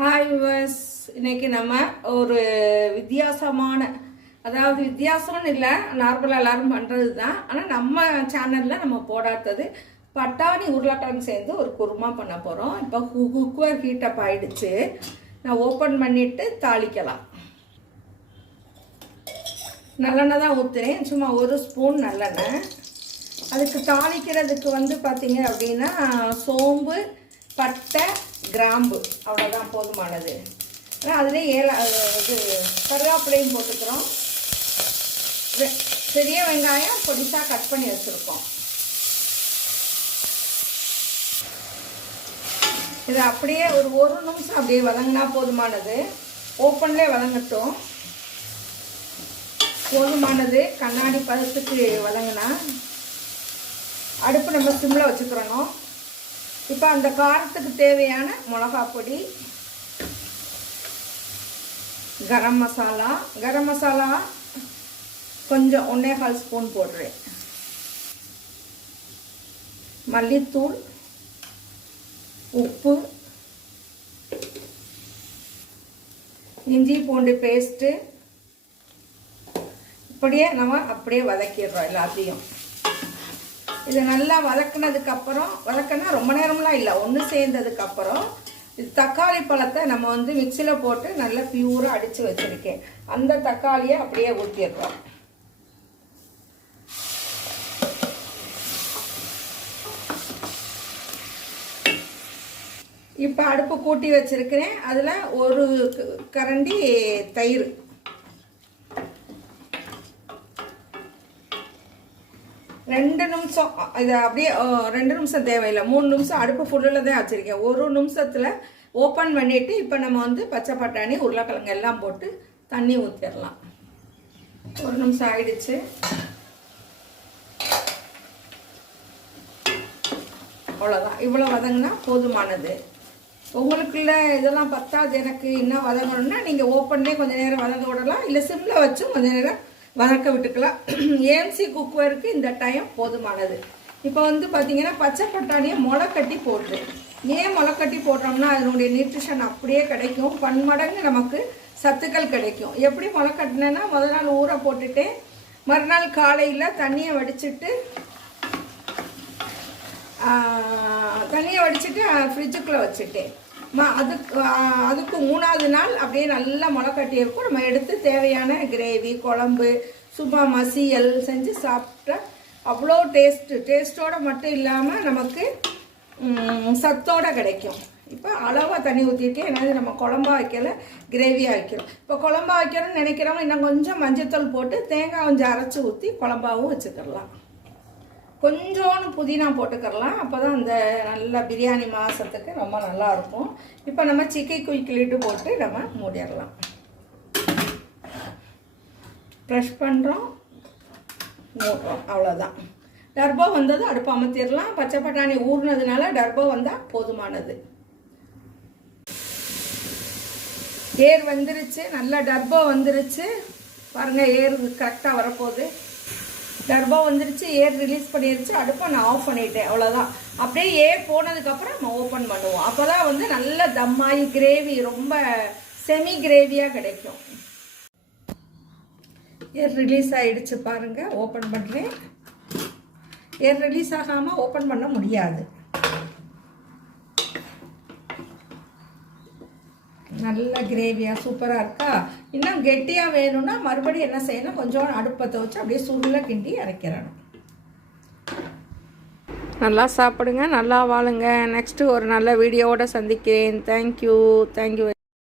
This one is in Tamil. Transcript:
ஹாய் விவர்ஸ் இன்னைக்கு நம்ம ஒரு வித்தியாசமான அதாவது வித்தியாசம்னு இல்லை நார்மலாக எல்லாரும் பண்ணுறது தான் ஆனால் நம்ம சேனலில் நம்ம போடாதது பட்டாணி உருளைக்கிழங்கு சேர்ந்து ஒரு குருமா பண்ண போகிறோம் இப்போ குக்கர் ஹீட்டப் ஆயிடுச்சு. நான் ஓப்பன் பண்ணிவிட்டு தாளிக்கலாம். நல்லெண்ணெய் தான் ஊற்றுறேன் சும்மா ஒரு ஸ்பூன் நல்லெண்ணெய். அதுக்கு தாளிக்கிறதுக்கு வந்து பார்த்தீங்க அப்படின்னா சோம்பு பட்டை கிராம்பு அவ்வளோதான் போதுமானது. ஆனால் அதிலே ஏல இது கருவேப்பிலையும் போட்டுக்கிறோம். பெரிய வெங்காயம் பொடிசாக கட் பண்ணி வச்சுருக்கோம். இது அப்படியே ஒரு ஒரு நிமிஷம் அப்படியே வதங்கினா போதுமானது. ஓப்பன்லேயே வதங்கட்டும். போதுமானது. கண்ணாடி பதத்துக்கு வதங்கினா. அடுப்பு நம்ம சிம்மில் வச்சுக்கிறணும். இப்போ அந்த காரத்துக்கு தேவையான மிளகா பொடி கரம் மசாலா. கரம் மசாலா கொஞ்சம் ஒன்றே கால் ஸ்பூன் போடுறேன். மல்லித்தூள் உப்பு இஞ்சி பூண்டு பேஸ்ட்டு. இப்படியே நம்ம அப்படியே வதக்கிடுறோம் எல்லாத்தையும். இதை நல்லா வதக்குனதுக்கு அப்புறம் ரொம்ப நேரம்லாம் இல்லை ஒன்று சேர்ந்ததுக்கு அப்புறம் தக்காளி பழத்தை நம்ம வந்து மிக்சியில் போட்டு நல்லா பியூராக அடித்து வச்சுருக்கேன். அந்த தக்காளியை அப்படியே ஊற்றிடுறோம் இப்போ அடுப்பு கூட்டி வச்சுருக்கிறேன். அதில் ஒரு கரண்டி தயிர். ரெண்டு நிமிஷம் இது அப்படியே ரெண்டு நிமிஷம் தேவையில்லை. மூணு நிமிஷம் அடுப்பு ஃபுல்லில் தான் வச்சுருக்கேன். ஒரு நிமிஷத்தில் ஓப்பன் பண்ணிவிட்டு இப்போ நம்ம வந்து பச்சை பட்டாணி உருளைக்கிழங்கு எல்லாம் போட்டு தண்ணி ஊற்றிடலாம் ஒரு நிமிஷம் ஆயிடுச்சு. அவ்வளோதான் இவ்வளோ வதங்கினா போதுமானது. உங்களுக்குள்ள இதெல்லாம் பத்தாது. எனக்கு இன்னும் வதங்கணும்னா நீங்கள் ஓப்பன்லேயே கொஞ்சம் நேரம் வதங்க விடலாம். இல்லை சிம்மில் வச்சும் கொஞ்சம் நேரம் வதக்க விட்டுக்கலாம். ஏஎம்சி குக்கருக்கு இந்த டைம் போதுமானது. இப்போ வந்து பார்த்தீங்கன்னா பச்சை பட்டாணியை முளை கட்டி ஏன் முளை கட்டி போடுறோம்னா அதனுடைய நியூட்ரிஷன் அப்படியே கிடைக்கும். பன்மடங்கு நமக்கு சத்துக்கள் கிடைக்கும். எப்படி முளை கட்டினேன்னா முதல் நாள் ஊற போட்டுட்டு மறுநாள் காலையில் தண்ணியை வடிச்சிட்டு தண்ணியை வடிச்சிட்டு ஃப்ரிட்ஜுக்குள்ளே வச்சுட்டேன் மா அதுக்கு அதுக்கு மூணாவது நாள் அப்படியே நல்லா முளை கட்டியிருக்கும் நம்ம எடுத்து தேவையான கிரேவி குழம்பு சும்மா மசியல் செஞ்சு சாப்பிட்டா அவ்வளோ டேஸ்ட்டு டேஸ்ட்டோட மட்டும் இல்லாமல் நமக்கு சத்தோடு கிடைக்கும். இப்போ அளவாக தண்ணி ஊற்றிட்டு என்னது நம்ம குழம்பா வைக்கல கிரேவியாக வைக்கிறோம் இப்போ குழம்பா வைக்கிறோம்னு நினைக்கிறவங்க இன்னும் கொஞ்சம் மஞ்சத்தூள் போட்டு தேங்காய் கொஞ்சம் அரைச்சி ஊற்றி குழம்பாவும் வச்சுக்கிடலாம். கொஞ்சோண்டு புதினா போட்டுக்கிறலாம். அப்போ தான் அந்த நல்ல பிரியாணி மாதத்துக்கு ரொம்ப நல்லா இருக்கும் இப்போ நம்ம சிக்கி குயிக்கிலிட்டு போட்டு நம்ம மூடிடலாம். ப்ரெஷ் பண்ணுறோம் மூடுறோம். அவ்வளோதான் டர்போ வந்தது அடுப்பு அமர்த்திடலாம். பச்சை பட்டாணி ஊறினதுனால டர்போ வந்தால் போதுமானது. ஏர் வந்துருச்சு. நல்லா டர்போ வந்துருச்சு. பாருங்கள் ஏர் கரெக்டாக வரப்போகுது. டர்போ வந்துருச்சு ஏர் ரிலீஸ் பண்ணிருச்சு அடுப்பை நான் ஆஃப் பண்ணிட்டேன் அவ்வளோதான் அப்படியே ஏர் போனதுக்கப்புறம் நம்ம ஓப்பன் பண்ணுவோம். அப்போ தான் வந்து நல்ல தம்மாயி கிரேவி ரொம்ப செமி கிரேவியாக கிடைக்கும். ஏர் ரிலீஸ் ஆகிடுச்சு பாருங்கள் ஓப்பன் பண்ணுறேன் ஏர் ரிலீஸ் ஆகாமல் ஓப்பன் பண்ண முடியாது. நல்ல கிரேவியாக சூப்பராக இருக்கா? இன்னும் கெட்டியாக வேணும்னா மறுபடியும் என்ன செய்யணும்? கொஞ்சம் அடுப்பத்தை வச்சு அப்படியே சுருளை கிண்டி இறக்கிறணும் நல்லா சாப்பிடுங்க நல்லா வாழுங்க. நெக்ஸ்ட்டு ஒரு நல்ல வீடியோவோட சந்திக்கிறேன். Thank you thank you